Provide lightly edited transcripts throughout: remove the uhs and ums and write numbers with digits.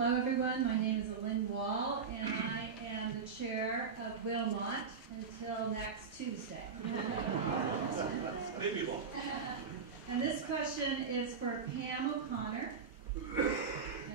Hello everyone, my name is Lynn Wall and I am the chair of Wilmot until next Tuesday. Maybe long. And this question is for Pam O'Connor. And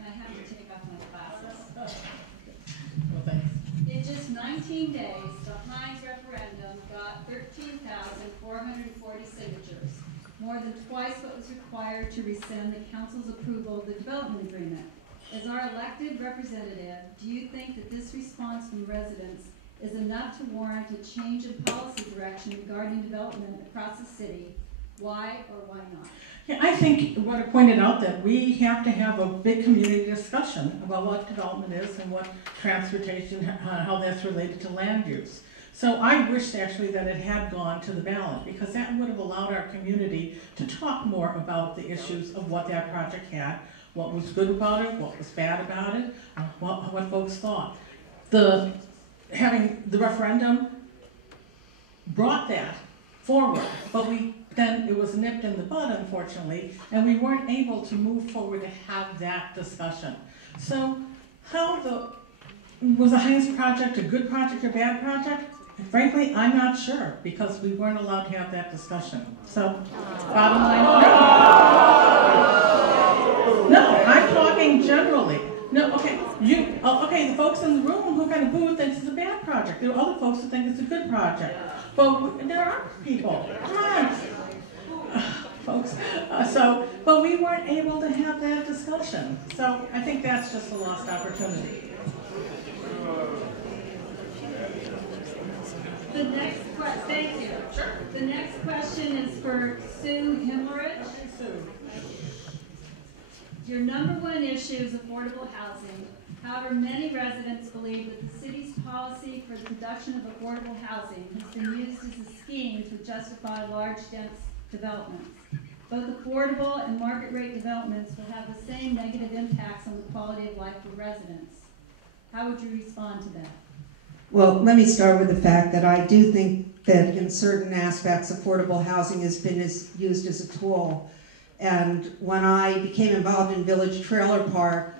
I have to take off my glasses. Well, thanks. In just 19 days, the Hines referendum got 13,440 signatures, more than twice what was required to rescind the council's approval of the development agreement. As our elected representative, do you think that this response from residents is enough to warrant a change in policy direction regarding development across the city? Why or why not? Yeah, I think what I pointed out that we have to have a big community discussion about what development is and what transportation, how that's related to land use. So I wish actually that it had gone to the ballot because that would have allowed our community to talk more about the issues of what that project had, what was good about it, what was bad about it, what folks thought. Having the referendum brought that forward, but then it was nipped in the bud, unfortunately, and we weren't able to move forward to have that discussion. So was the Hines project a good project or bad project? Frankly, I'm not sure because we weren't allowed to have that discussion. So, bottom line, no, I'm talking generally. No, okay, okay, the folks in the room who kind of boo thinks it's a bad project. There are other folks who think it's a good project. But there are people, come on, folks. But we weren't able to have that discussion. So I think that's just a lost opportunity. The next question, thank you. Sure. The next question is for Sue Himmerich. Your number one issue is affordable housing. However, many residents believe that the city's policy for the production of affordable housing has been used as a scheme to justify large, dense developments. Both affordable and market rate developments will have the same negative impacts on the quality of life for residents. How would you respond to that? Well, let me start with the fact that I do think that in certain aspects, affordable housing has been used as a tool. And when I became involved in Village Trailer Park,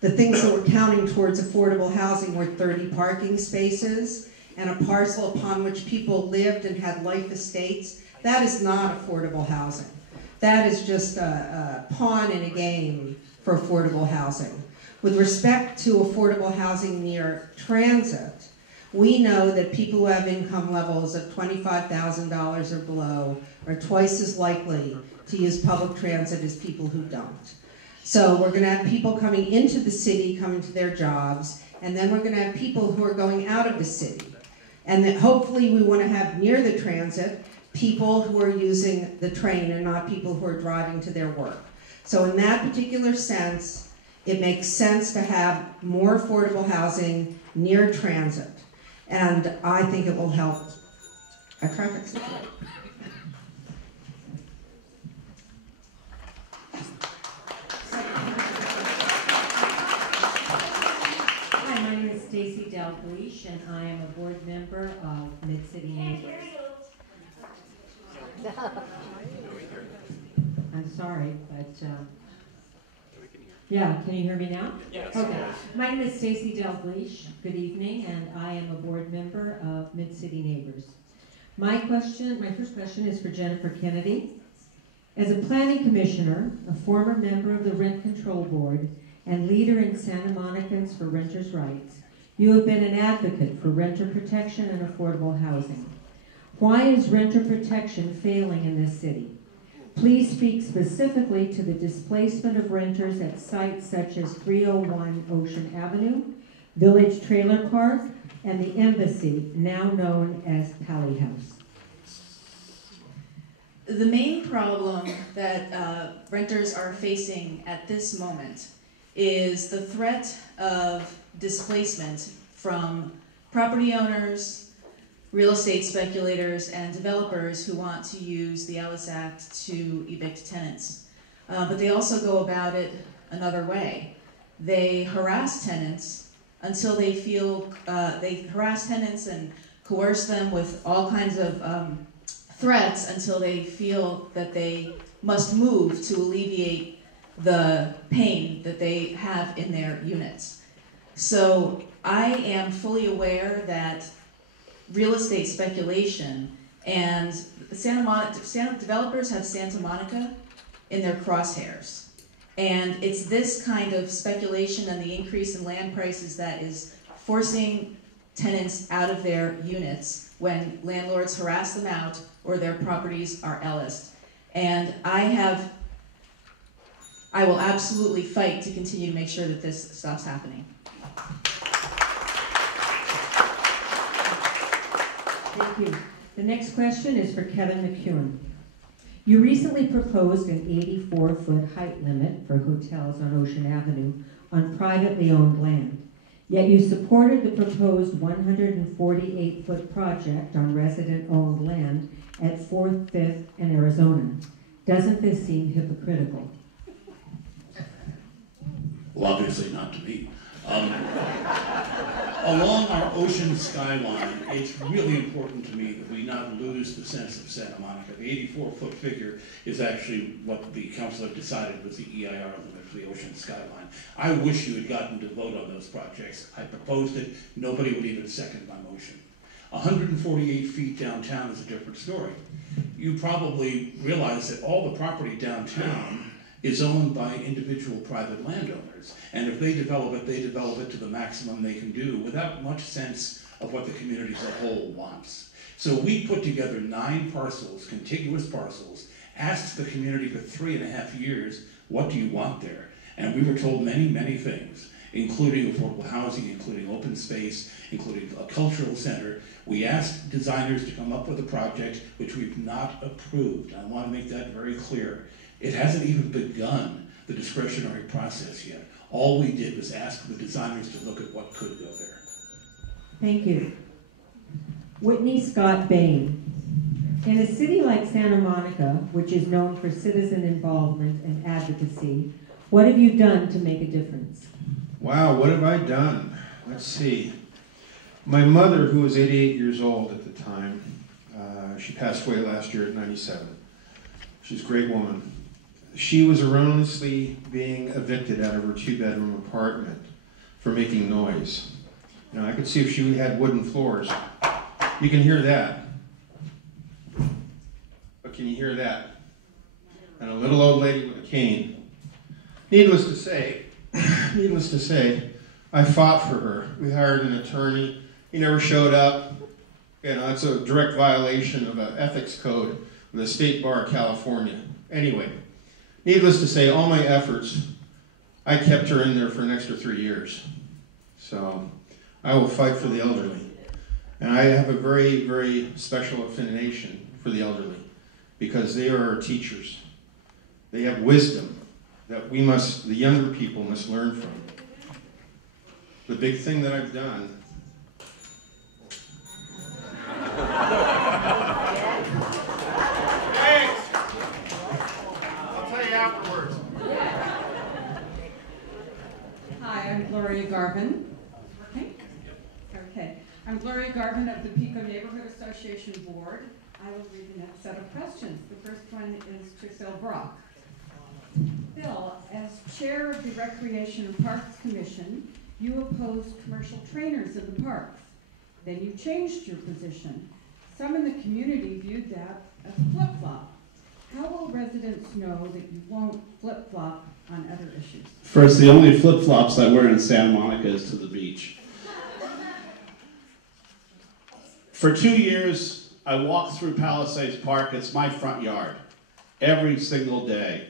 the things that were counting towards affordable housing were 30 parking spaces and a parcel upon which people lived and had life estates. That is not affordable housing. That is just a pawn in a game for affordable housing. With respect to affordable housing near transit, we know that people who have income levels of $25,000 or below are twice as likely to use public transit as people who don't. So we're going to have people coming into the city, coming to their jobs, and then we're going to have people who are going out of the city. And that hopefully we want to have near the transit people who are using the train and not people who are driving to their work. So in that particular sense, it makes sense to have more affordable housing near transit. And I think it will help a traffic situation. Hi, my name is Stacy Dalgleish, and I am a board member of Mid-City Neighbors. I'm sorry, but yeah, can you hear me now? Yes. Okay. My name is Stacy Dalgleish. Good evening, and I am a board member of Mid-City Neighbors. My first question is for Jennifer Kennedy. As a planning commissioner, a former member of the Rent Control Board, and leader in Santa Monicans for Renters' Rights, you have been an advocate for renter protection and affordable housing. Why is renter protection failing in this city? Please speak specifically to the displacement of renters at sites such as 301 Ocean Avenue, Village Trailer Park, and the Embassy, now known as Pally House. The main problem that renters are facing at this moment is the threat of displacement from property owners, real estate speculators, and developers who want to use the Alice Act to evict tenants. But they also go about it another way. They harass tenants until they feel, they harass tenants and coerce them with all kinds of threats until they feel that they must move to alleviate the pain that they have in their units. So I am fully aware that real estate speculation and developers have Santa Monica in their crosshairs. And it's this kind of speculation and the increase in land prices that is forcing tenants out of their units when landlords harass them out or their properties are Ellised. And I will absolutely fight to continue to make sure that this stops happening. Thank you. The next question is for Kevin McEwen. You recently proposed an 84-foot height limit for hotels on Ocean Avenue on privately owned land. Yet you supported the proposed 148-foot project on resident-owned land at 4th, 5th, and Arizona. Doesn't this seem hypocritical? Well, obviously not to me. Along our ocean skyline, it's really important to me that we not lose the sense of Santa Monica. The 84-foot figure is actually what the council had decided was the EIR limit for the ocean skyline. I wish you had gotten to vote on those projects. I proposed it. Nobody would even second my motion. 148 feet downtown is a different story. You probably realize that all the property downtown is owned by individual private landowners. And if they develop it to the maximum they can do without much sense of what the community as a whole wants. So we put together 9 parcels, contiguous parcels, asked the community for 3.5 years, what do you want there? And we were told many, many things, including affordable housing, including open space, including a cultural center. We asked designers to come up with a project which we've not approved. I want to make that very clear. It hasn't even begun the discretionary process yet. All we did was ask the designers to look at what could go there. Thank you. Whitney Scott Bain. In a city like Santa Monica, which is known for citizen involvement and advocacy, what have you done to make a difference? Wow, what have I done? Let's see. My mother, who was 88 years old at the time, she passed away last year at 97. She's a great woman. She was erroneously being evicted out of her 2-bedroom apartment for making noise. You know, I could see if she had wooden floors. You can hear that. But can you hear that? And a little old lady with a cane. Needless to say, I fought for her. We hired an attorney. He never showed up. You know, it's a direct violation of an ethics code of the State Bar of California. Anyway, needless to say, all my efforts, I kept her in there for an extra 3 years. So I will fight for the elderly. And I have a very, very special affiliation for the elderly because they are our teachers. They have wisdom that we must, the younger people must learn from. The big thing that I've done Thanks! I'll tell you afterwards. Hi, I'm Gloria Garvin. Okay. I'm Gloria Garvin of the Pico Neighborhood Association Board. I will read the next set of questions. The first one is to Phil Brock. Phil, as chair of the Recreation and Parks Commission, you opposed commercial trainers in the parks. Then you changed your position. Some in the community viewed that as flip-flop. How will residents know that you won't flip-flop on other issues? First, the only flip-flops I wear in Santa Monica is to the beach. For 2 years, I walked through Palisades Park. It's my front yard every single day.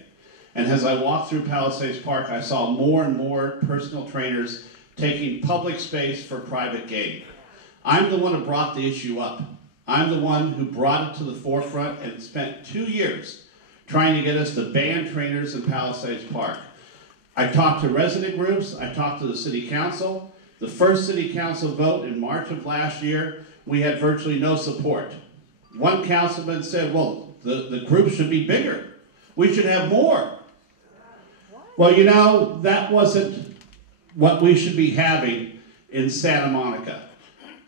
And as I walked through Palisades Park, I saw more and more personal trainers taking public space for private gain. I'm the one who brought the issue up. I'm the one who brought it to the forefront and spent 2 years trying to get us to ban trainers in Palisades Park. I talked to resident groups, I talked to the city council. The first city council vote in March of last year, we had virtually no support. One councilman said, well, the group should be bigger. We should have more. Well, you know, that wasn't what we should be having in Santa Monica.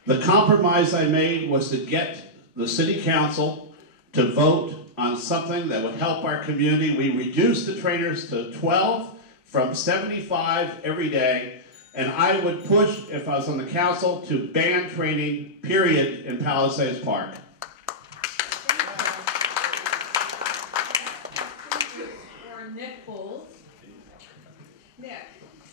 The compromise I made was to get the city council to vote on something that would help our community. We reduced the trainers to 12 from 75 every day, and I would push, if I was on the council, to ban training, period, in Palisades Park. Or Nick Bowles. Nick,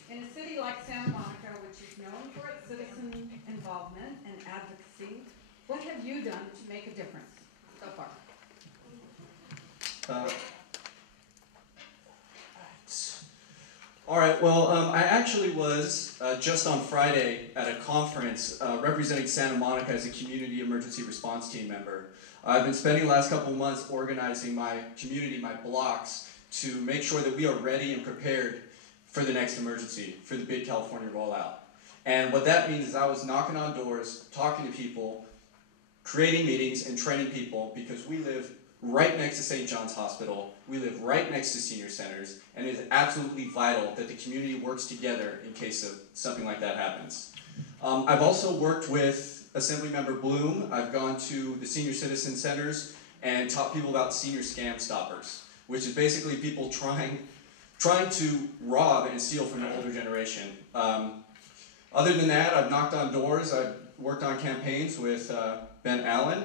in a city like Santa Monica, which is known for its citizen involvement and advocacy, what have you done to make a difference so far? All right, well, I actually was just on Friday at a conference representing Santa Monica as a community emergency response team member. I've been spending the last couple of months organizing my community, my blocks, to make sure that we are ready and prepared for the next emergency, for the big California rollout. And what that means is I was knocking on doors, talking to people, creating meetings and training people, because we live right next to St. John's Hospital, we live right next to senior centers, and it is absolutely vital that the community works together in case of something like that happens. I've also worked with Assemblymember Bloom. I've gone to the senior citizen centers and taught people about senior scam stoppers, which is basically people trying to rob and steal from the older generation. Other than that, I've knocked on doors. I've worked on campaigns with Ben Allen,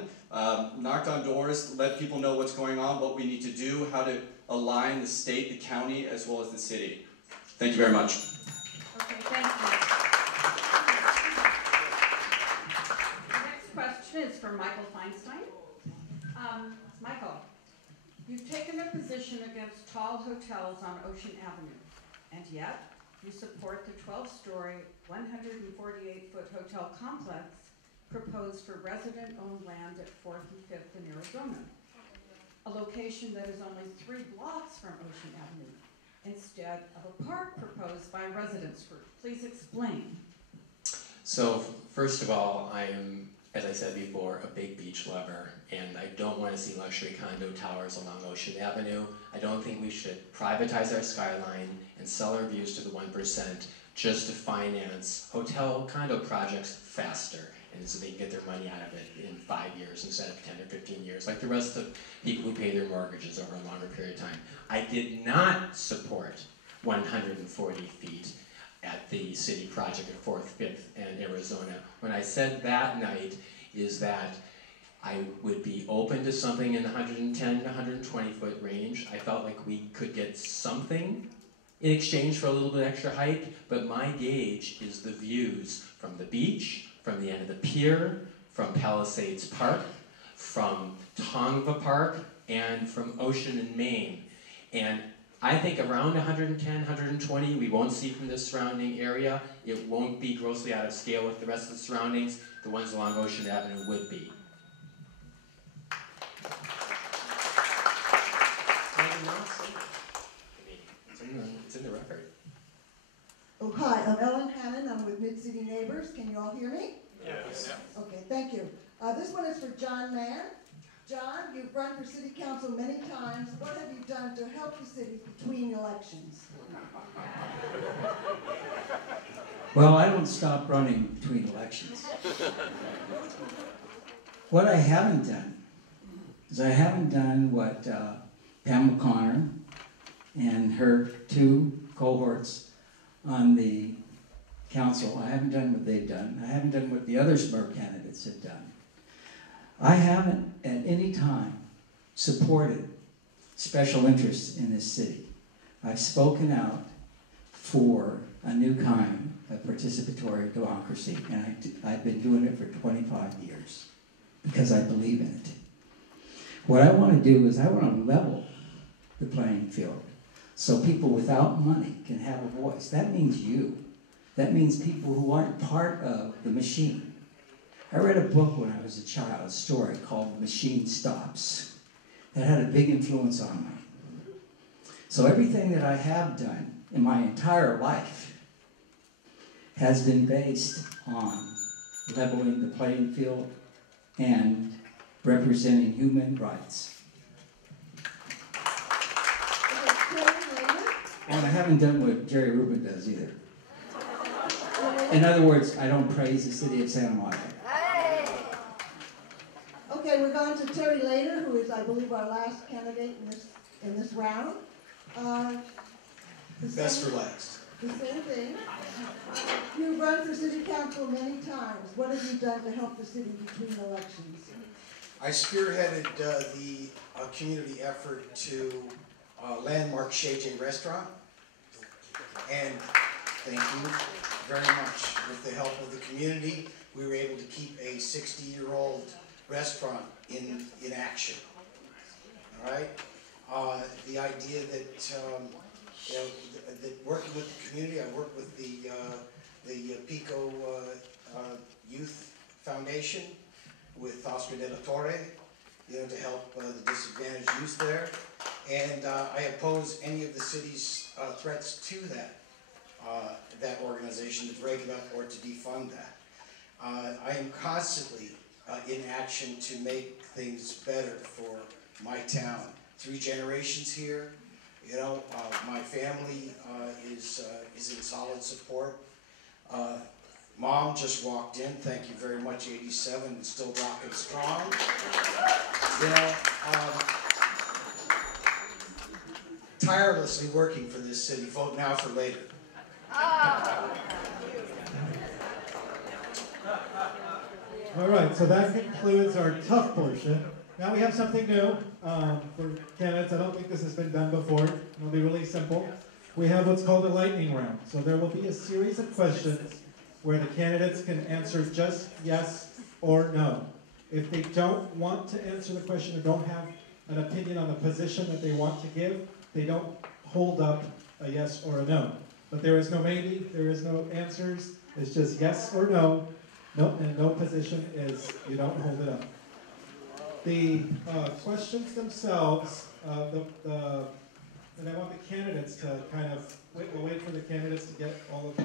knocked on doors, let people know what's going on, what we need to do, how to align the state, the county, as well as the city. Thank you very much. Okay, thank you. The next question is for Michael Feinstein. Michael, you've taken a position against tall hotels on Ocean Avenue, and yet you support the 12-story, 148-foot hotel complex proposed for resident-owned land at 4th and 5th in Arizona, a location that is only 3 blocks from Ocean Avenue, instead of a park proposed by a residents group. Please explain. So, first of all, I am, as I said before, a big beach lover, and I don't want to see luxury condo towers along Ocean Avenue. I don't think we should privatize our skyline and sell our views to the 1% just to finance hotel condo projects faster, and so they can get their money out of it in 5 years instead of 10 or 15 years, like the rest of people who pay their mortgages over a longer period of time. I did not support 140 feet at the city project at 4th, 5th, and Arizona. When I said that night is that I would be open to something in the 110 to 120 foot range. I felt like we could get something in exchange for a little bit extra height, but my gauge is the views from the beach, from the end of the pier, from Palisades Park, from Tongva Park, and from Ocean and Main. And I think around 110, 120 we won't see from the surrounding area. It won't be grossly out of scale with the rest of the surroundings. The ones along Ocean Avenue would be. It's in the record. Oh, hi, I'm Ellen Hannon. I'm with Mid-City Neighbors. Can you all hear me? Yes. Okay, thank you. This one is for John Mann. John, you've run for city council many times. What have you done to help the city between elections? Well, I don't stop running between elections. What I haven't done is I haven't done what Pam McConnor and her 2 cohorts on the council, I haven't done what they've done. I haven't done what the other smart candidates have done. I haven't at any time supported special interests in this city. I've spoken out for a new kind of participatory democracy, and I've been doing it for 25 years because I believe in it. What I want to do is I want to level the playing field so people without money can have a voice. That means you. That means people who aren't part of the machine. I read a book when I was a child, a story called The Machine Stops, that had a big influence on me. So everything that I have done in my entire life has been based on leveling the playing field and representing human rights. And I haven't done what Jerry Rubin does either. In other words, I don't praise the city of Santa Monica. Okay, we're going on to Terry Later, who is, I believe, our last candidate in this round. Best for last. The same thing. You've run for city council many times. What have you done to help the city between elections? I spearheaded the community effort to landmark Shade Restaurant. And thank you very much. With the help of the community, we were able to keep a 60-year-old restaurant in action. All right? The idea that, that working with the community, I work with the Pico Youth Foundation with Oscar de la Torre, to help the disadvantaged youth there. And I oppose any of the city's threats to that organization to break it up or to defund that. I am constantly in action to make things better for my town. 3 generations here. My family is in solid support. Mom just walked in. Thank you very much. 87 and still rocking strong. Tirelessly working for this city. Vote now for later. All right, so that concludes our tough portion. Now we have something new for candidates. I don't think this has been done before. It'll be really simple. We have what's called a lightning round. So there will be a series of questions where the candidates can answer just yes or no. If they don't want to answer the question or don't have an opinion on the position that they want to give, they don't hold up a yes or a no. But there is no maybe, there is no answers. It's just yes or no. No, and no position is you don't hold it up. The questions themselves, and I want the candidates to kind of, we'll wait for the candidates to get all of the,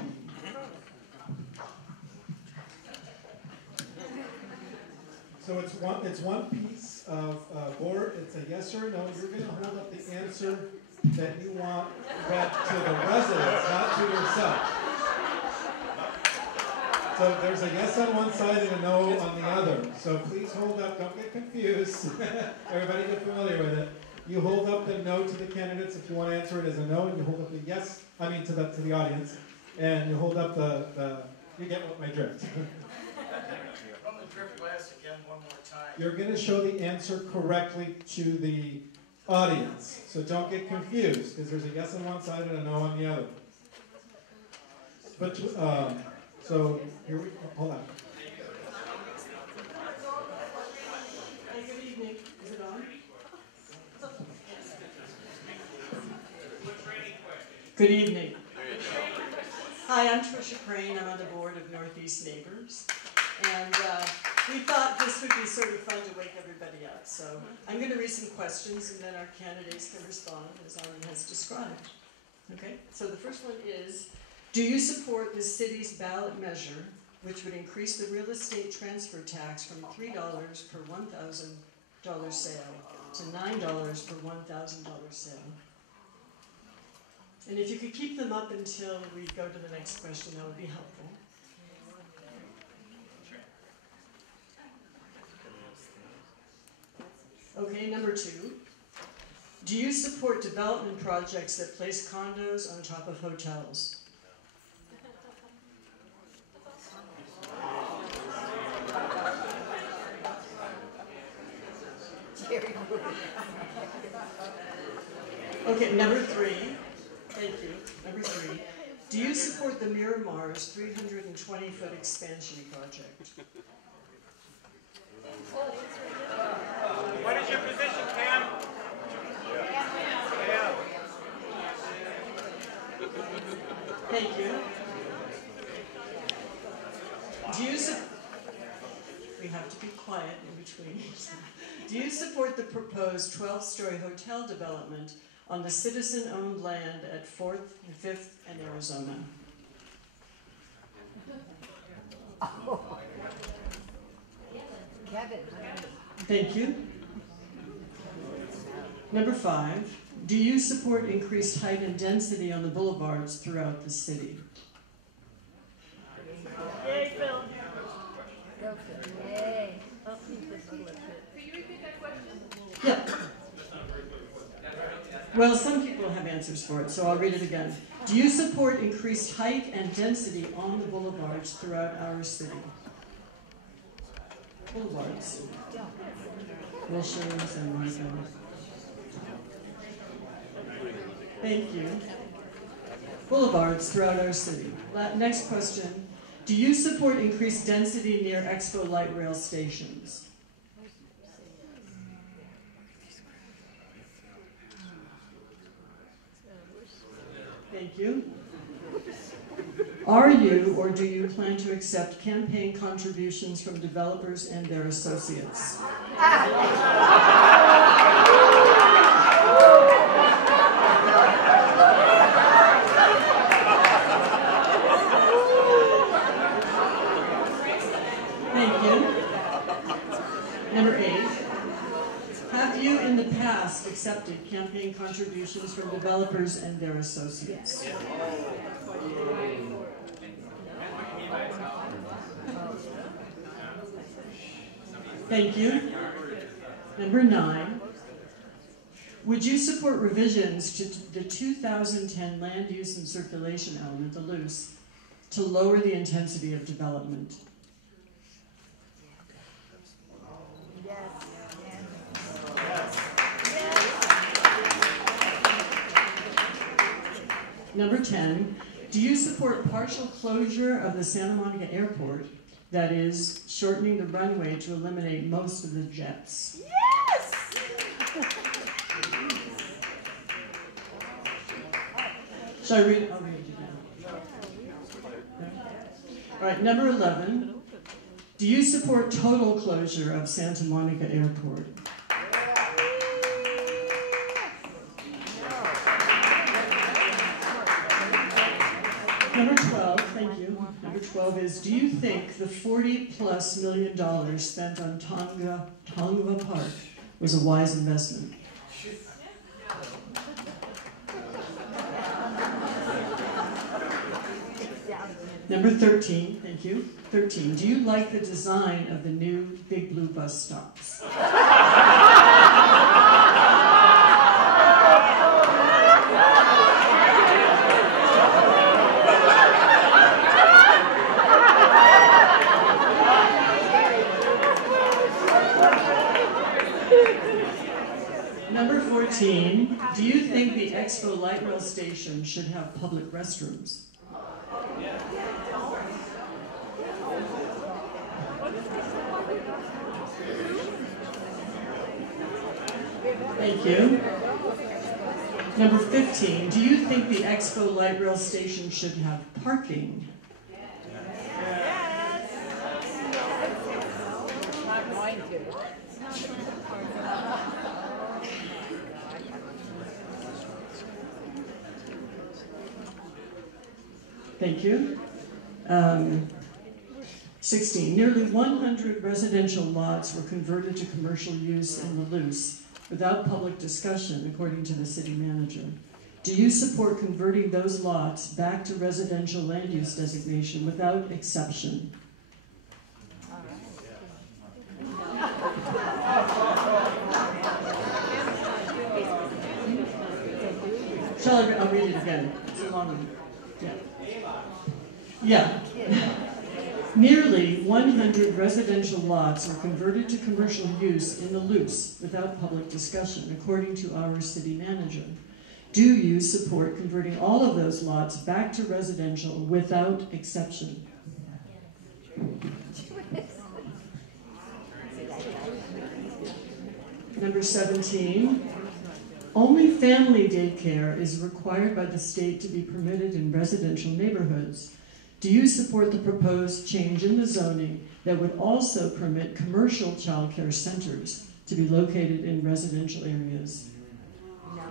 so it's one piece of board, it's a yes or a no. You're going to hold up the answer that you want read to the residents, not to yourself. So there's a yes on one side and a no on the other. So please hold up, don't get confused. Everybody get familiar with it. You hold up the no to the candidates if you want to answer it as a no, and you hold up the yes, to the audience, and you hold up you get what my drift. Run the drift glass again one more time. You're going to show the answer correctly to the audience. So don't get confused, because there's a yes on one side and a no on the other. But, so, here we go. Hold on. Hey, good evening. Is it on? Good evening. Hi, I'm Tricia Crane. I'm on the board of Northeast Neighbors. And we thought this would be sort of fun to wake everybody up. So I'm going to read some questions and then our candidates can respond as Armin has described. Okay, so the first one is, do you support the city's ballot measure, which would increase the real estate transfer tax from $3 per $1,000 sale to $9 per $1,000 sale? And if you could keep them up until we go to the next question, that would be helpful. Okay, number 2. Do you support development projects that place condos on top of hotels? Okay, number 3. Thank you. Number 3. Do you support the Miramar's 320-foot expansion project? What is your position, Pam? Thank you. We have to be quiet in between. Do you support the proposed 12-story hotel development on the citizen-owned land at 4th and 5th and Arizona? Kevin. Thank you. Number 5, do you support increased height and density on the boulevards throughout the city? Yay, Phil. Go, Phil. Yay. I'll keep this a little bit. Well, some people have answers for it, so I'll read it again. Do you support increased height and density on the boulevards throughout our city? Boulevards. Wilshire, San Monica. Thank you. Boulevards throughout our city. Next question. Do you support increased density near Expo light rail stations? Thank you. Are you or do you plan to accept campaign contributions from developers and their associates? Thank you. Number 8. Have you in the past accepted campaign contributions from developers and their associates? Thank you. Number 9. Would you support revisions to the 2010 land use and circulation element, the loose, to lower the intensity of development? Number 10, do you support partial closure of the Santa Monica Airport, that is, shortening the runway to eliminate most of the jets? Yes! Shall I read it? I'll read it again. All right, number 11, do you support total closure of Santa Monica Airport? Number 12, thank you. Number 12 is, do you think the $40+ million spent on Tongva Park was a wise investment? Number 13, thank you. 13, do you like the design of the new Big Blue bus stops? Number 14, do you think the Expo light rail station should have public restrooms? Thank you. Number 15, do you think the Expo light rail station should have parking? Not going to. Thank you. 16, nearly 100 residential lots were converted to commercial use in the loose without public discussion, according to the city manager. Do you support converting those lots back to residential land use designation without exception? I'll read it again. It's a long one. Yeah. Nearly 100 residential lots were converted to commercial use in the loose without public discussion, according to our city manager. Do you support converting all of those lots back to residential without exception? Number 17, only family daycare is required by the state to be permitted in residential neighborhoods. Do you support the proposed change in the zoning that would also permit commercial child care centers to be located in residential areas? No.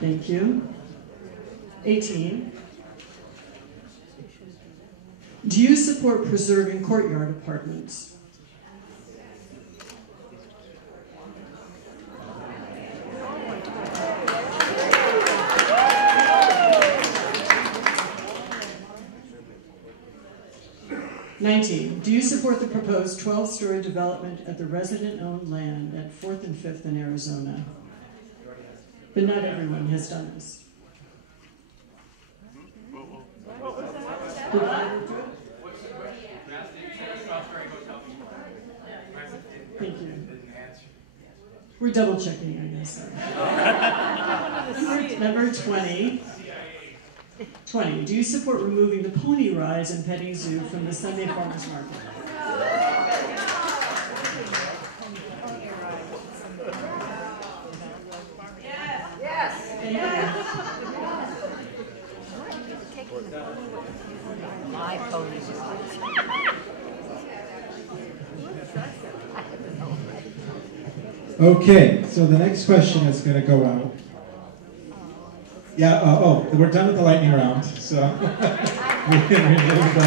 Thank you. 18. Do you support preserving courtyard apartments? 19. Do you support the proposed 12-story development at the resident-owned land at 4th and 5th in Arizona? But not everyone has done this. Thank you. We're double checking, I guess. Number 20. 20. Do you support removing the pony rides and petting zoo from the Sunday Farmers Market? My pony rides. Okay, so the next question is going to go out. Yeah, we're done with the lightning round, so we can remove the...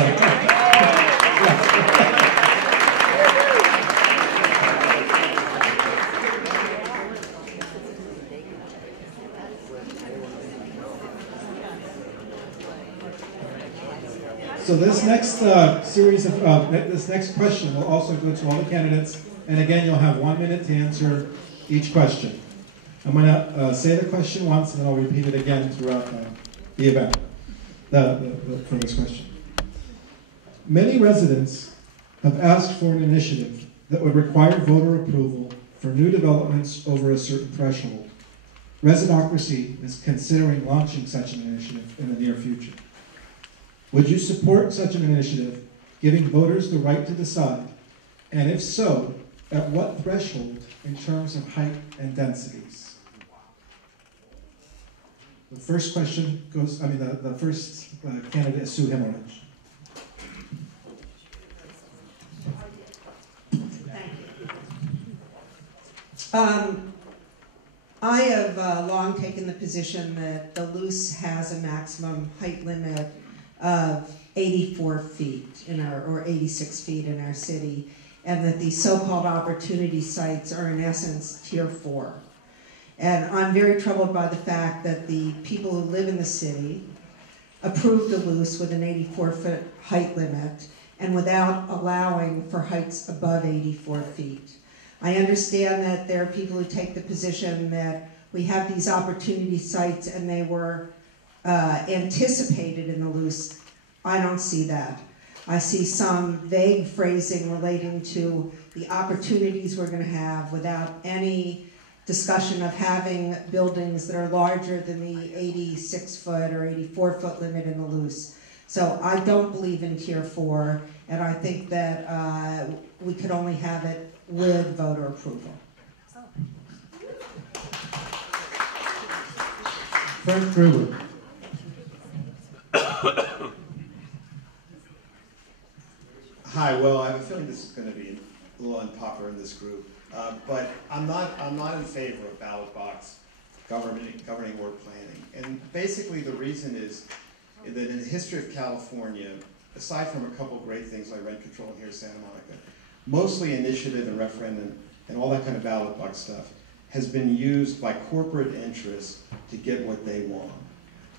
So this next series of, this next question will also go to all the candidates, and again, you'll have 1 minute to answer each question. I'm going to say the question once, and then I'll repeat it again throughout the event for this question. Many residents have asked for an initiative that would require voter approval for new developments over a certain threshold. Residocracy is considering launching such an initiative in the near future. Would you support such an initiative, giving voters the right to decide, and if so, at what threshold in terms of height and densities? The first question goes, the first candidate is Sue Himmelrich. I have long taken the position that the loose has a maximum height limit of 84 feet or 86 feet in our city, and that these so-called opportunity sites are in essence tier 4. And I'm very troubled by the fact that the people who live in the city approved the loose with an 84-foot height limit and without allowing for heights above 84 feet. I understand that there are people who take the position that we have these opportunity sites and they were anticipated in the loose. I don't see that. I see some vague phrasing relating to the opportunities we're going to have without any discussion of having buildings that are larger than the 86-foot or 84-foot limit in the loose. So I don't believe in tier 4, and I think that we could only have it with voter approval. Frank Gruber. Hi. Well, I have a feeling this is going to be a little unpopular in this group, but I'm not in favor of ballot box governing ward planning. And basically, the reason is that in the history of California, aside from a couple great things like rent control here in Santa Monica, mostly initiative and referendum and all that kind of ballot box stuff has been used by corporate interests to get what they want.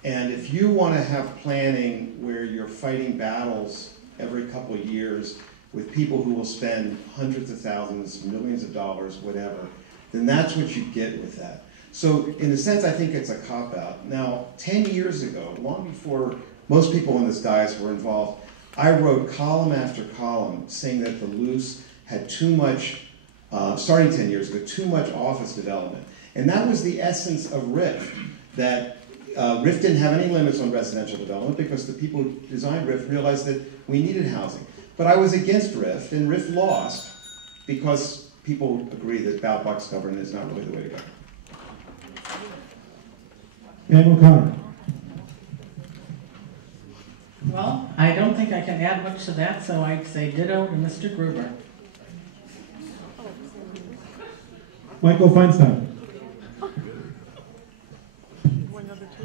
And if you want to have planning where you're fighting battles every couple of years with people who will spend hundreds of thousands, millions of dollars, whatever, then that's what you get with that. So in a sense, I think it's a cop-out. Now, 10 years ago, long before most people in this dais were involved, I wrote column after column saying that the loose had too much, starting 10 years ago, too much office development. And that was the essence of RIF, that RIF didn't have any limits on residential development because the people who designed RIF realized that we needed housing. But I was against RIF, and RIF lost because people agree that ballot box government is not really the way to go. Ann O'Connor. Well, I don't think I can add much to that, so I'd say ditto to Mr. Gruber. Michael Feinstein.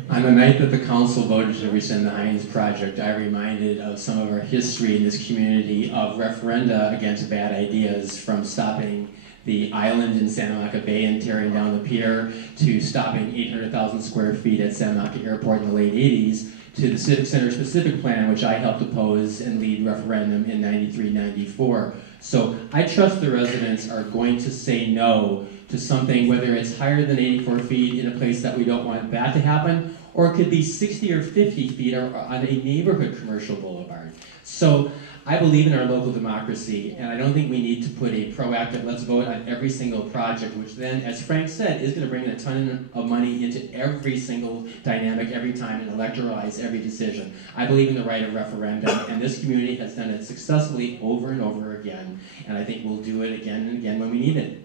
On the night that the council voted to rescind the Heinz project, I reminded of some of our history in this community of referenda against bad ideas, from stopping the island in Santa Monica Bay and tearing down the pier, to stopping 800,000 square feet at Santa Monica Airport in the late 80s, to the Civic Center specific plan, which I helped oppose and lead referendum in 93, 94. So I trust the residents are going to say no to something, whether it's higher than 84 feet in a place that we don't want that to happen, or it could be 60 or 50 feet on a neighborhood commercial boulevard. So I believe in our local democracy, and I don't think we need to put a proactive let's vote on every single project, which then, as Frank said, is going to bring a ton of money into every single dynamic every time and electoralize every decision. I believe in the right of referendum, and this community has done it successfully over and over again, and I think we'll do it again and again when we need it.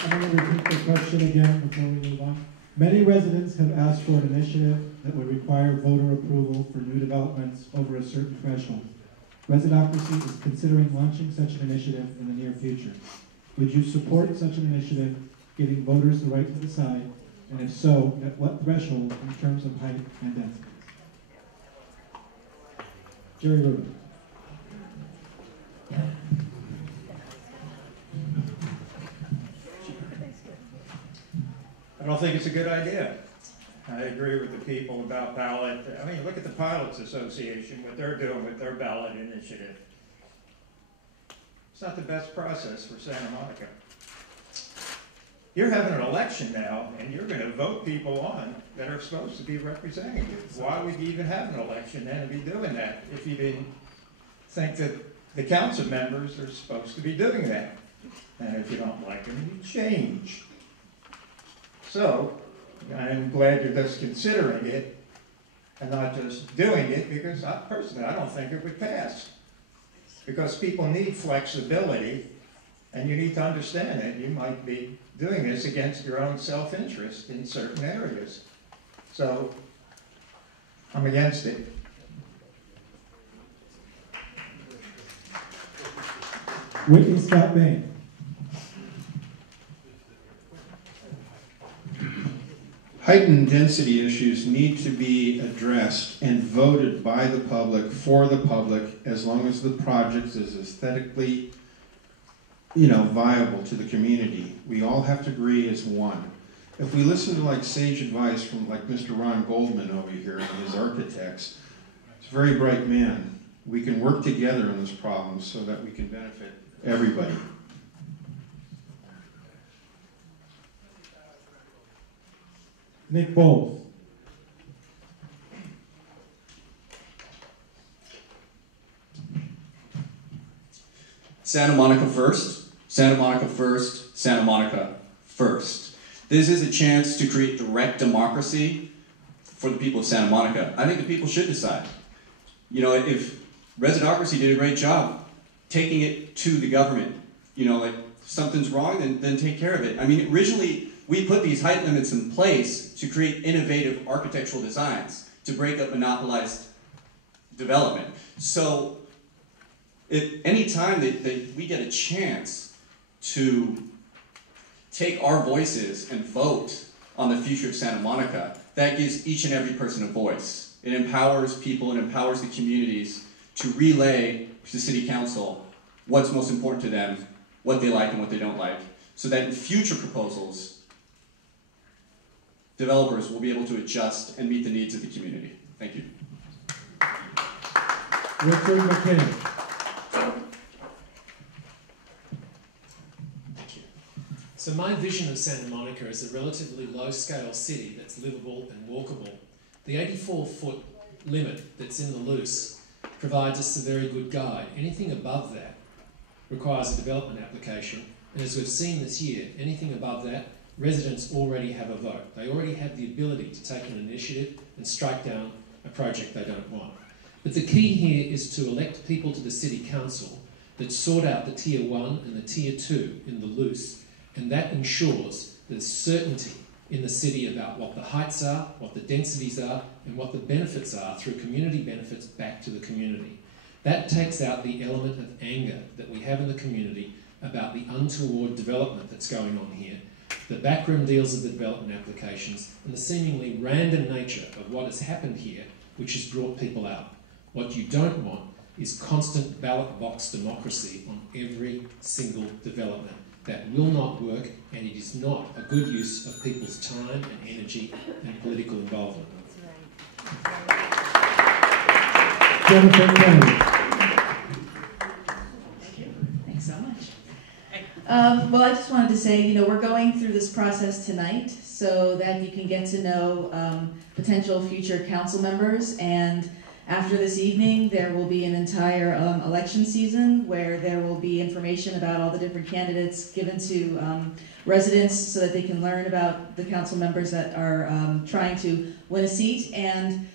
I'm going to repeat the question again before we move on. Many residents have asked for an initiative that would require voter approval for new developments over a certain threshold. Residocracy is considering launching such an initiative in the near future. Would you support such an initiative, giving voters the right to decide, and if so, at what threshold in terms of height and density? Jerry Rubin. I don't think it's a good idea. I agree with the people about ballot. I mean, look at the Pilots Association, what they're doing with their ballot initiative. It's not the best process for Santa Monica. You're having an election now, and you're going to vote people on that are supposed to be representing you. Why would you even have an election then and be doing that if you didn't think that the council members are supposed to be doing that? And if you don't like them, you change. So, I'm glad you're just considering it and not just doing it, because personally, I don't think it would pass. Because people need flexibility, and you need to understand that you might be doing this against your own self-interest in certain areas. So, I'm against it. Whitney Scott Bain. Height and density issues need to be addressed and voted by the public, for the public, as long as the project is aesthetically, viable to the community. We all have to agree as one. If we listen to like sage advice from like Mr. Ron Goldman over here and his architects, he's a very bright man. We can work together on this problem so that we can benefit everybody. Nick Bowles. Santa Monica first, Santa Monica first, Santa Monica first. This is a chance to create direct democracy for the people of Santa Monica. I think the people should decide. If Residocracy did a great job taking it to the government, if something's wrong, then take care of it. I mean, originally, we put these height limits in place to create innovative architectural designs to break up monopolized development. So, any time that we get a chance to take our voices and vote on the future of Santa Monica, that gives each and every person a voice. It empowers people and empowers the communities to relay to the city council what's most important to them, what they like and what they don't like, so that in future proposals, developers will be able to adjust and meet the needs of the community. Thank you. Richard McKinney. So my vision of Santa Monica is a relatively low-scale city that's livable and walkable. The 84-foot limit that's in the loose provides us a very good guide. Anything above that requires a development application, and as we've seen this year, anything above that, residents already have a vote. They already have the ability to take an initiative and strike down a project they don't want. But the key here is to elect people to the City Council that sort out the Tier 1 and the Tier 2 in the loose, and that ensures there's certainty in the city about what the heights are, what the densities are, and what the benefits are through community benefits back to the community. That takes out the element of anger that we have in the community about the untoward development that's going on here, the backroom deals of the development applications, and the seemingly random nature of what has happened here, which has brought people out. What you don't want is constant ballot box democracy on every single development. That will not work, and it is not a good use of people's time and energy and political involvement. Jennifer Kennedy. Thanks so much. Well, I just wanted to say, we're going through this process tonight so that you can get to know potential future council members. And after this evening, there will be an entire election season where there will be information about all the different candidates given to residents so that they can learn about the council members that are trying to win a seat. And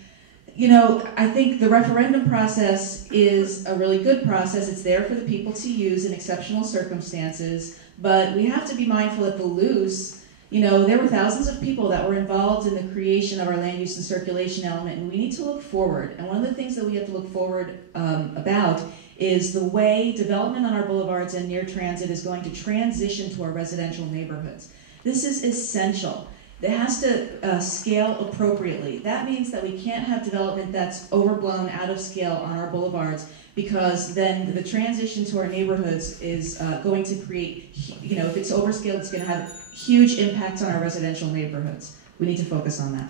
I think the referendum process is a really good process. It's there for the people to use in exceptional circumstances, but we have to be mindful at the loose. There were thousands of people that were involved in the creation of our land use and circulation element, and we need to look forward. And one of the things that we have to look forward about is the way development on our boulevards and near transit is going to transition to our residential neighborhoods. This is essential. It has to scale appropriately. That means that we can't have development that's overblown, out of scale on our boulevards, because then the transition to our neighborhoods is going to create, if it's overscaled, it's going to have huge impacts on our residential neighborhoods. We need to focus on that.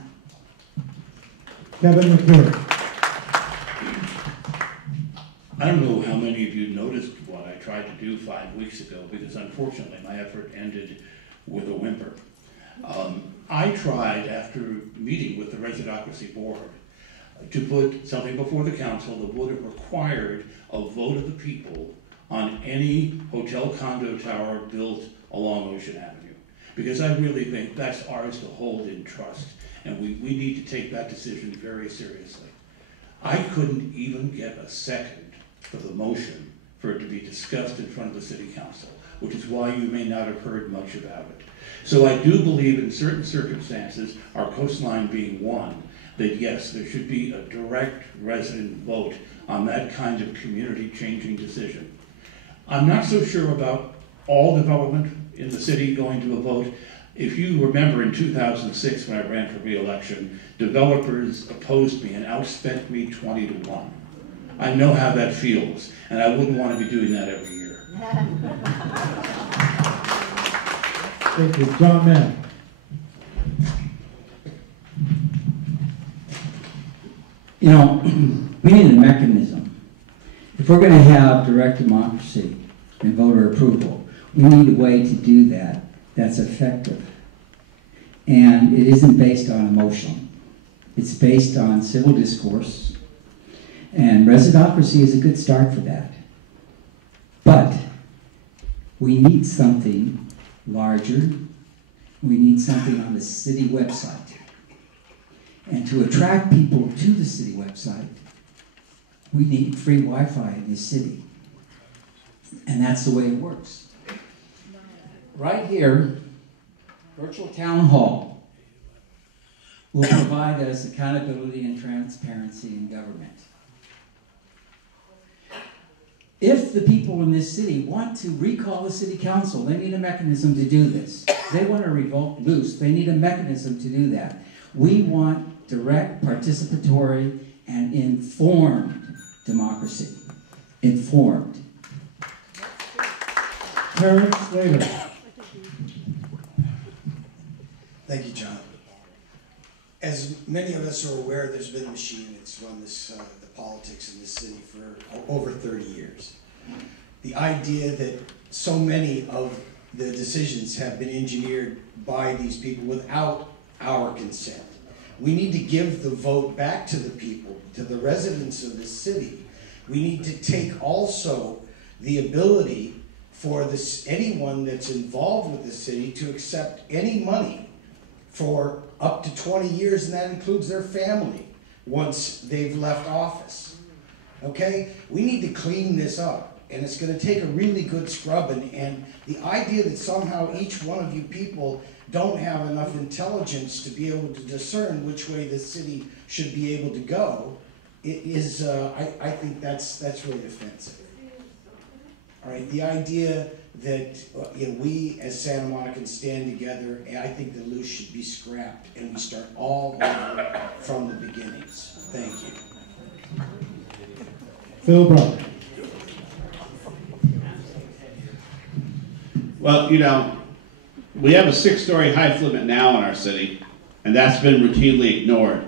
Kevin McCure. I don't know how many of you noticed what I tried to do 5 weeks ago, because unfortunately my effort ended with a whimper. I tried, after meeting with the Residocracy board, to put something before the council that would have required a vote of the people on any hotel condo tower built along Ocean Avenue. Because I really think that's ours to hold in trust, and we need to take that decision very seriously. I couldn't even get a second for the motion for it to be discussed in front of the city council, which is why you may not have heard much about it. So I do believe in certain circumstances, our coastline being one, that yes, there should be a direct resident vote on that kind of community-changing decision. I'm not so sure about all development in the city going to a vote. If you remember in 2006 when I ran for re-election, developers opposed me and outspent me 20-1. I know how that feels, and I wouldn't want to be doing that every year. Thank you. John Mann. We need a mechanism. If we're going to have direct democracy and voter approval, we need a way to do that that's effective. And it isn't based on emotion. It's based on civil discourse. And Residocracy is a good start for that. But we need something larger. We need something on the city website. And to attract people to the city website, we need free Wi-Fi in this city. And that's the way it works. Right here, virtual town hall will provide us accountability and transparency in government. If the people in this city want to recall the city council, they need a mechanism to do this. They want to revoke loose, they need a mechanism to do that. We want direct, participatory, and informed democracy. Informed. Terrence Slater. Thank you, John. As many of us are aware, there's been a machine that's run the politics in this city for over 30 years. The idea that so many of the decisions have been engineered by these people without our consent. We need to give the vote back to the people, to the residents of the city. We need to take also the ability for anyone that's involved with the city to accept any money for up to 20 years, and that includes their family once they've left office. Okay? We need to clean this up, and it's going to take a really good scrubbing, and the idea that somehow each one of you people don't have enough intelligence to be able to discern which way the city should be able to go, I think that's really offensive. All right, the idea that we as Santa Monicans stand together, and I think the loose should be scrapped, and we start all over from the beginnings. Thank you. Phil Brown. Well, you know, we have a 6-story height limit now in our city, and that's been routinely ignored.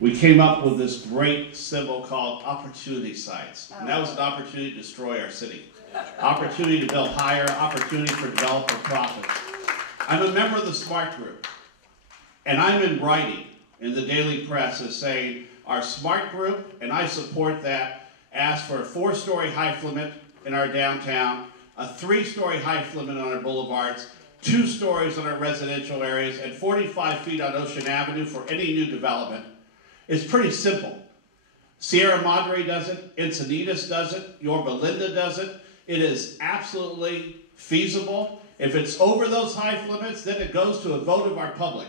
We came up with this great symbol called opportunity sites, and that was an opportunity to destroy our city. Opportunity to build higher, opportunity for developer profits. I'm a member of the SMART group, and I'm in writing in the daily press as saying our SMART group, and I support that, asked for a 4-story height limit in our downtown, a 3-story height limit on our boulevards, 2 stories on our residential areas, and 45 feet on Ocean Avenue for any new development. It's pretty simple. Sierra Madre does it, Encinitas does it, Yorba Linda does it. It is absolutely feasible. If it's over those height limits, then it goes to a vote of our public.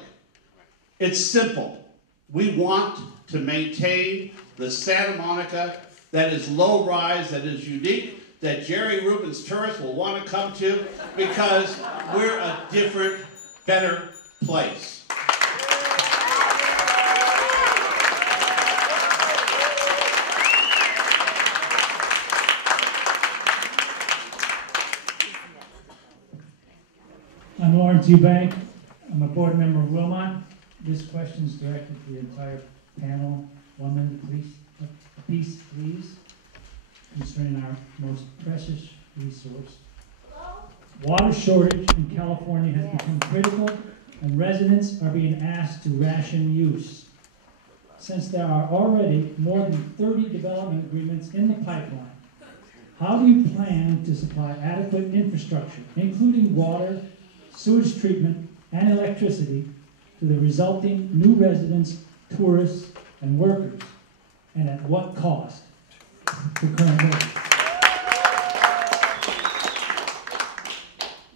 It's simple. We want to maintain the Santa Monica that is low-rise, that is unique, that Jerry Rubin's tourists will want to come to because we're a different, better place. I'm Lawrence Eubank. I'm a board member of Wilmot. This question is directed to the entire panel. 1 minute, please, concerning our most precious resource. Water shortage in California has become critical, and residents are being asked to ration use. Since there are already more than 30 development agreements in the pipeline, how do you plan to supply adequate infrastructure, including water, sewage treatment, and electricity, to the resulting new residents, tourists, and workers, and at what cost to current residents?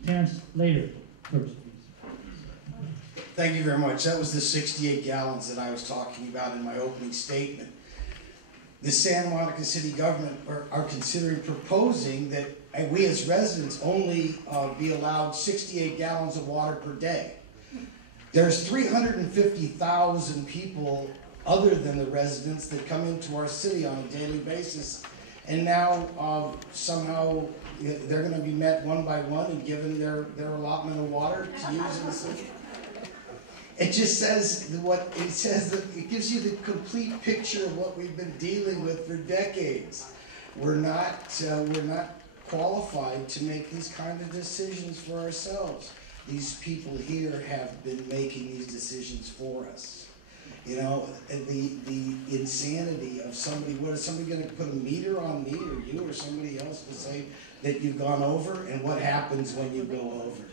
Terrence, later, first, please. Thank you very much. That was the 68 gallons that I was talking about in my opening statement. The Santa Monica City government are considering proposing that we as residents only be allowed 68 gallons of water per day. There's 350,000 people other than the residents that come into our city on a daily basis, and now somehow they're going to be met one by one and given their allotment of water to use in the city. It just says what it says. That it gives you the complete picture of what we've been dealing with for decades. We're not qualified to make these kind of decisions for ourselves. These people here have been making these decisions for us. You know, the insanity of somebody. What is somebody going to put a meter on me or you or somebody else to say that you've gone over? And what happens when you go over?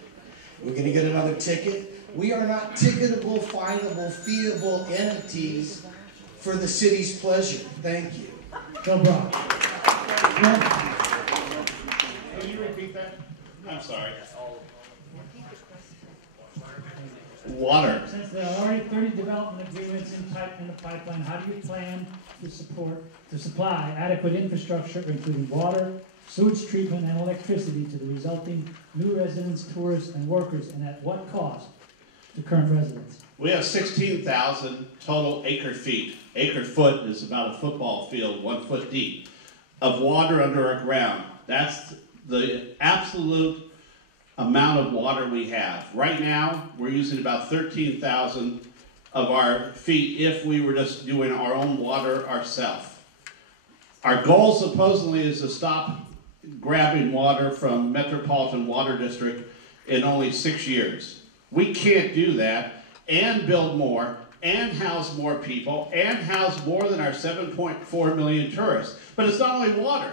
We're going to get another ticket. We are not ticketable, finable, feeable entities for the city's pleasure. Thank you. Bill Brock. Can you repeat that? I'm sorry. Water. Since there are already 30 development agreements in the pipeline, how do you plan to supply adequate infrastructure, including water, sewage treatment, and electricity to the resulting new residents, tourists, and workers, and at what cost to current residents? We have 16,000 total acre feet. Acre foot is about a football field, 1 foot deep, of water under our ground. That's the absolute amount of water we have. Right now, we're using about 13,000 of our feet if we were just doing our own water ourselves. Our goal supposedly is to stop grabbing water from Metropolitan Water District in only 6 years. We can't do that and build more and house more people and house more than our 7.4 million tourists. But it's not only water.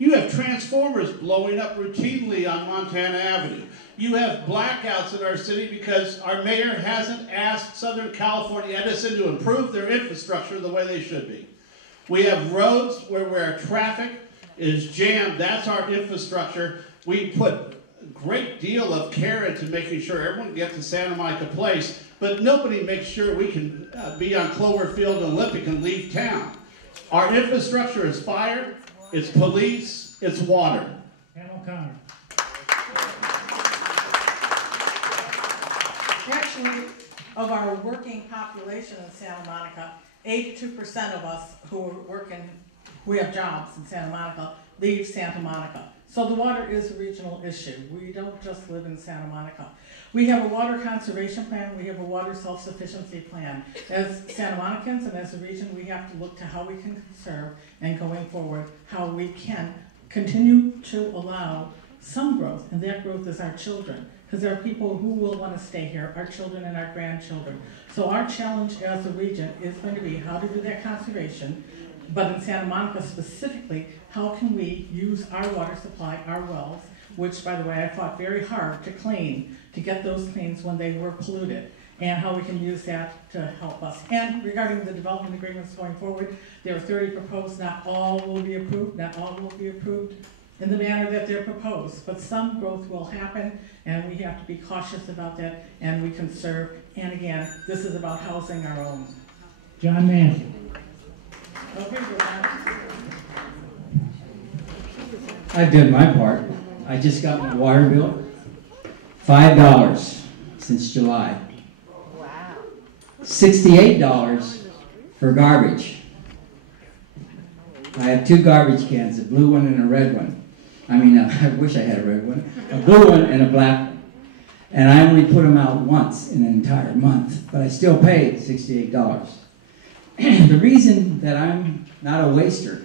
You have transformers blowing up routinely on Montana Avenue. You have blackouts in our city because our mayor hasn't asked Southern California Edison to improve their infrastructure the way they should be. We have roads where traffic is jammed. That's our infrastructure. We put a great deal of care into making sure everyone gets to Santa Monica Place, but nobody makes sure we can be on Cloverfield and Olympic and leave town. Our infrastructure is fire, it's police, it's water. Ann O'Connor. Actually, of our working population in Santa Monica, 82% of us who have jobs in Santa Monica leave Santa Monica. So the water is a regional issue. We don't just live in Santa Monica. We have a water conservation plan, we have a water self-sufficiency plan. As Santa Monicans and as a region, we have to look to how we can conserve and going forward, how we can continue to allow some growth, and that growth is our children. Because there are people who will want to stay here, our children and our grandchildren. So our challenge as a region is going to be how to do that conservation, but in Santa Monica specifically, how can we use our water supply, our wells, which, by the way, I fought very hard to clean, to get those cleans when they were polluted, and how we can use that to help us. And regarding the development agreements going forward, there are 30 proposed. Not all will be approved. Not all will be approved in the manner that they're proposed, but some growth will happen, and we have to be cautious about that, and we conserve. And again, this is about housing our own. John Mann. Okay, John. I've done my part. I just got my water bill, $5 since July. Wow. $68 for garbage. I have 2 garbage cans, a blue one and a red one. I mean, I wish I had a red one. A blue one and a black one. And I only put them out once in an entire month, but I still paid $68. The reason that I'm not a waster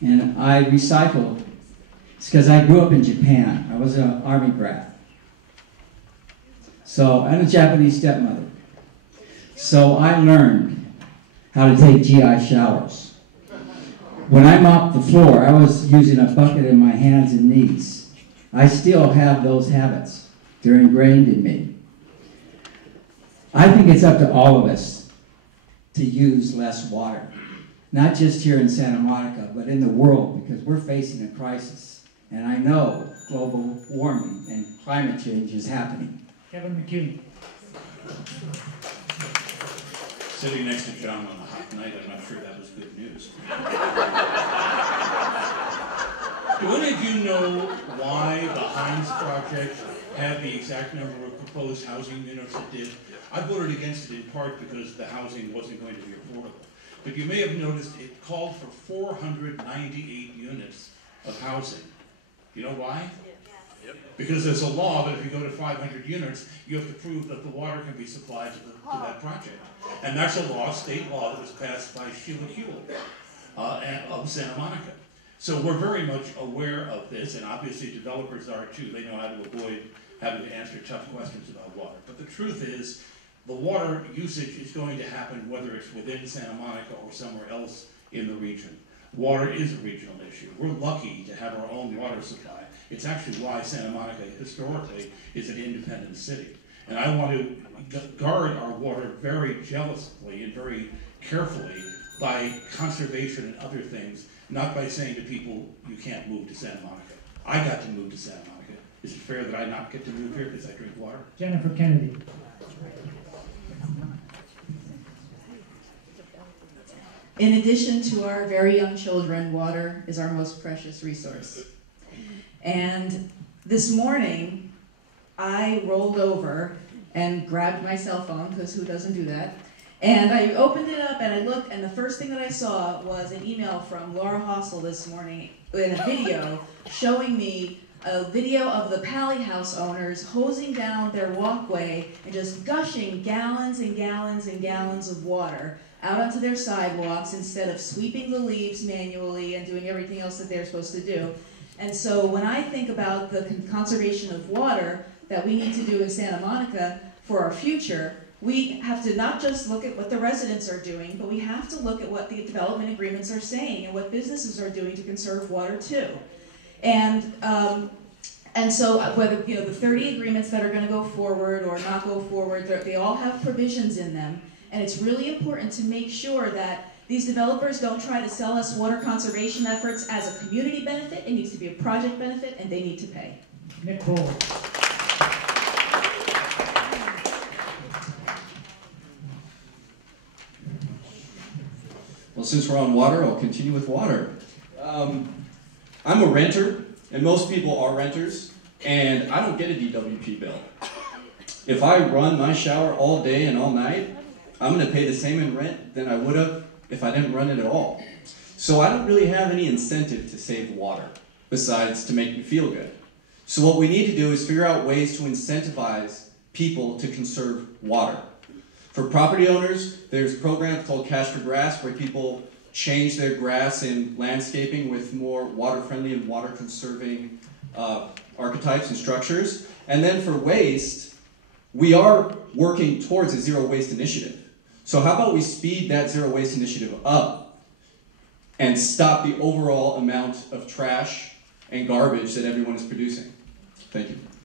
and I recycle is because I grew up in Japan. I was an army brat. So I'm a Japanese stepmother. So I learned how to take GI showers. When I mopped the floor, I was using a bucket in my hands and knees. I still have those habits. They're ingrained in me. I think it's up to all of us to use less water. Not just here in Santa Monica, but in the world, because we're facing a crisis. And I know global warming and climate change is happening. Kevin McCune. Sitting next to John on a hot night, I'm not sure that was good news. Do any of you know why the Hines project had the exact number of proposed housing units it did? I voted against it in part because the housing wasn't going to be affordable. But you may have noticed it called for 498 units of housing. You know why? Yep. Because there's a law that if you go to 500 units, you have to prove that the water can be supplied to that project. And that's a law, state law, that was passed by Sheila Hewell of Santa Monica. So we're very much aware of this, and obviously developers are too. They know how to avoid having to answer tough questions about water. But the truth is, the water usage is going to happen whether it's within Santa Monica or somewhere else in the region. Water is a regional issue. We're lucky to have our own water supply. It's actually why Santa Monica historically is an independent city. And I want to guard our water very jealously and very carefully by conservation and other things, not by saying to people, you can't move to Santa Monica. I got to move to Santa Monica. Is it fair that I not get to move here because I drink water? Jennifer Kennedy. In addition to our very young children, water is our most precious resource. And this morning, I rolled over and grabbed my cell phone, because who doesn't do that? And I opened it up and I looked, and the first thing that I saw was an email from Laura Hostel this morning in a video showing me a video of the Pally House owners hosing down their walkway and just gushing gallons and gallons and gallons of water out onto their sidewalks instead of sweeping the leaves manually and doing everything else that they're supposed to do. And so when I think about the conservation of water that we need to do in Santa Monica for our future, we have to not just look at what the residents are doing, but we have to look at what the development agreements are saying and what businesses are doing to conserve water too. And so whether the 30 agreements that are going to go forward or not go forward, they all have provisions in them. And it's really important to make sure that these developers don't try to sell us water conservation efforts as a community benefit. It needs to be a project benefit, and they need to pay. Nick Cole. Well, since we're on water, I'll continue with water. I'm a renter, and most people are renters, and I don't get a DWP bill. If I run my shower all day and all night, I'm going to pay the same in rent than I would have if I didn't run it at all. So I don't really have any incentive to save water. besides to make me feel good. So what we need to do is figure out ways to incentivize people to conserve water. For property owners, there's programs called Cash for Grass where people change their grass in landscaping with more water-friendly and water-conserving archetypes and structures. And then for waste, we are working towards a zero waste initiative. So how about we speed that zero waste initiative up and stop the overall amount of trash and garbage that everyone is producing? Thank you.